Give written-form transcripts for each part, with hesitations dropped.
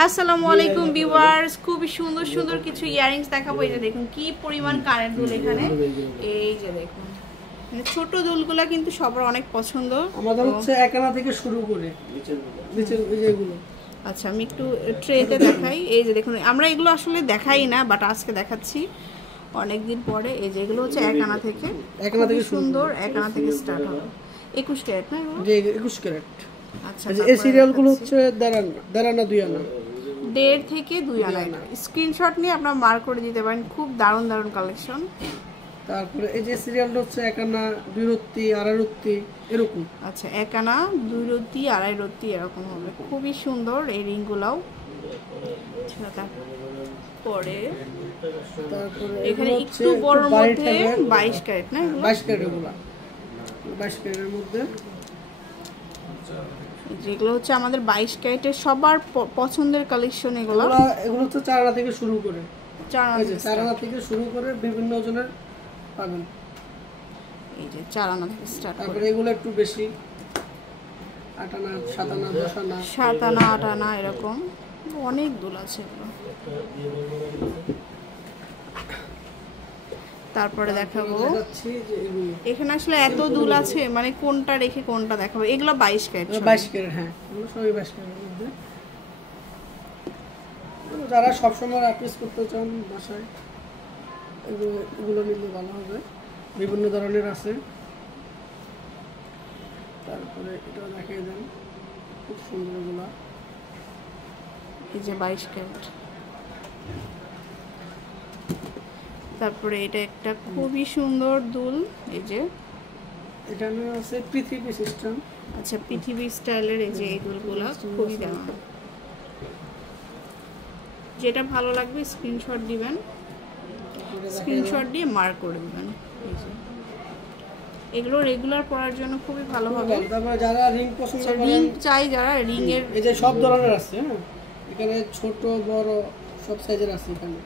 আসসালামু আলাইকুম ভিউয়ার্স, খুবই সুন্দর সুন্দর কিছু ইয়ারিংস দেখাবো। এই যে দেখুন কি পরিমাণ কানের দুল এখানে। এই যে দেখুন মানে ছোট দুলগুলা কিন্তু সবার অনেক পছন্দ। আমাদের হচ্ছে এক আনা থেকে শুরু করে নিচের যেগুলো। আচ্ছা আমি একটু ট্রেতে দেখাই। এই যে দেখুন আমরা এগুলো আসলে দেখাই না, বাট আজকে দেখাচ্ছি অনেকদিন পরে। এই যে এগুলো হচ্ছে এক আনা থেকে সুন্দর, এক আনা থেকে স্টার্ট হবে। 21 ক্যারেট না এগুলো? জি 21 ক্যারেট। আচ্ছা এই সিরিয়ালগুলো হচ্ছে দেড়ানা 2 আনা, 1.5 থেকে 2 আনা। স্ক্রিনশট নিয়ে আপনারা মার্ক করে দিতে পারেন। খুব দারুণ দারুণ কালেকশন। তারপরে এই যে সিরিয়ালটা হচ্ছে এক আনা, 2 রত্তি, 2.5 রত্তি এরকম। আচ্ছা এক আনা, 2 রত্তি, 2.5 রত্তি এরকম হবে। খুবই সুন্দর এই রিংগুলাও। তারপরে এখানে একটু বড়র মধ্যে 22 ক্যারেট না? 22 ক্যারেট এগুলো, 22 ক্যারেটের মধ্যে যেগুলো হচ্ছে আমাদের 22 ক্যারেটের সবার পছন্দের কালেকশন। এগুলো হচ্ছে 4 আনা থেকে শুরু করে, 4 আনা থেকে শুরু করে বিভিন্ন ওজনের পাবেন। এই যে 4 আনা থেকে স্টার্ট। তারপরে এগুলো একটু বেশি, 8 আনা, 7 আনা, 10 আনা, 7 আনা, 8 আনা এরকম অনেক দুল আছে এগুলো। তারপরে দেখাবো এখানে আসলে এত দুল আছে, মানে কোনটা রেখে কোনটা দেখাবো। এগুলো 22 ক্যারেট, 22 ক্যারেট। হ্যাঁ এগুলো সবই 22 ক্যারেটের মধ্যে। যারা সবসময় প্র্যাকটিস করতে চান বাসায়, এগুলো নিলে ভালো হবে। বিভিন্ন ধরনের আছে। তারপরে এটা দেখিয়ে দেন, খুব সুন্দর এগুলো। এই যে 22 ক্যারেট। তারপরে এটা একটা খুবই সুন্দর দুল। এই যে এখানে আছে পৃথিবী সিস্টেম। আচ্ছা পৃথিবী স্টাইলের এই যে এই দুলগুলো খুবই দারুণ। যেটা ভালো লাগবে স্ক্রিনশট দিবেন, স্ক্রিনশট দিয়ে মার্ক করে দিবেন। এই যে এগুলো রেগুলার পরার জন্য খুবই ভালো হবে। তারপরে যারা রিং পছন্দ করেন, রিং চাই যারা, রিং এর এই যে সব ধরনের আছে। হ্যাঁ এখানে ছোট বড় সব সাইজের আছে এখানে।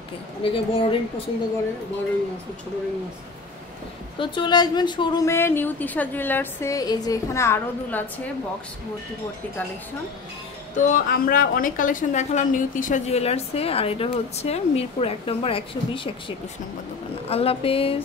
ওকে অনেকে বড় রিং পছন্দ করে, বড় রিং আছে, ছোট রিং আছে। তো চলে আসবেন শোরুমে নিউ তিশা জুয়েলার্সে। এই যে এখানে আরও দুল আছে, বক্স ভর্তি ভর্তি কালেকশন। তো আমরা অনেক কালেকশন দেখালাম নিউ তিশা জুয়েলার্সে, আর এটা হচ্ছে মিরপুর 1 নম্বর 120 121 নম্বর দোকান। আল্লাহ হাফেজ।